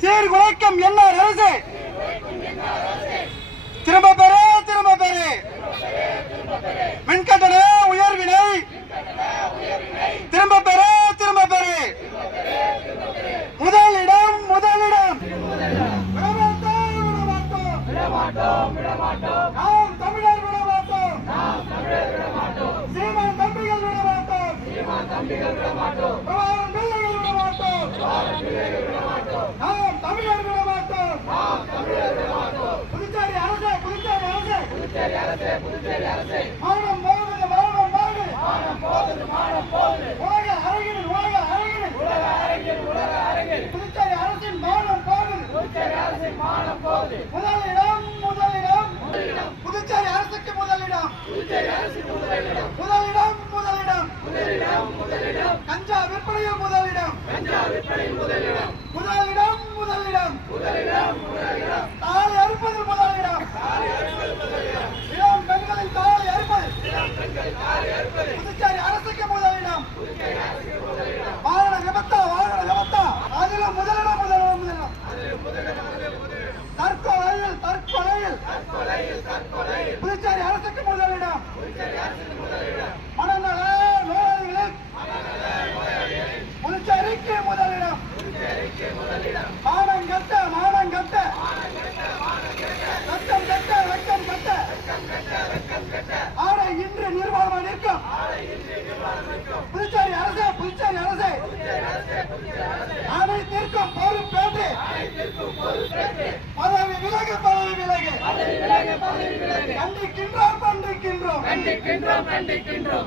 சீர்குலைக்கும் என்ன அரசு திரும்ப பெறு மின்கட்டண உயர்வினை திரும்ப பெறு முதலிடம் நாம் தமிழர் விடமாட்டோம் சீமான் தம்பிகள் விடமாட்டோம் நாம் தமிழர் விடமாட்டோம் புதுச்சேரி அரசே மானம் போகுது உலக அரங்கில் புதுச்சேரி அரசின் மானம் போகுது முதலிடம் புதுச்சேரி அரசுக்கு முதலிடம் கஞ்சா விற்பனையில் முதலிடம் தாலி அறுப்பதில் முதலிடம் இளம் பெண்களின் தாலி அறுப்பது புதுச்சேரி அரசுக்கு முதலிடம் வாகன விபத்தா அதிலும் முதலிடம் தற்கொலையில் புதுச்சேரி அரசுக்கு முதலிடம் மனநல நோயாளிகளின் புதுச்சேரிக்கு முதலிடம் மானம் கட்ட வெக்கம் கட்ட ஆடை இன்று நிர்வாகமாக நிற்கும் புதுச்சேரி அரசே அனைத்திற்கும் பொறுப்பேற்று பதவி விலகு கண்டிக்கின்றோம்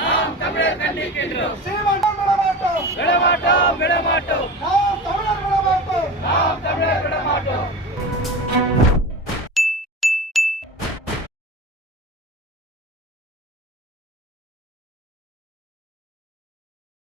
நாம் தமிழர் கண்டிக்கின்றோம் சீமான் விடமாட்டோம்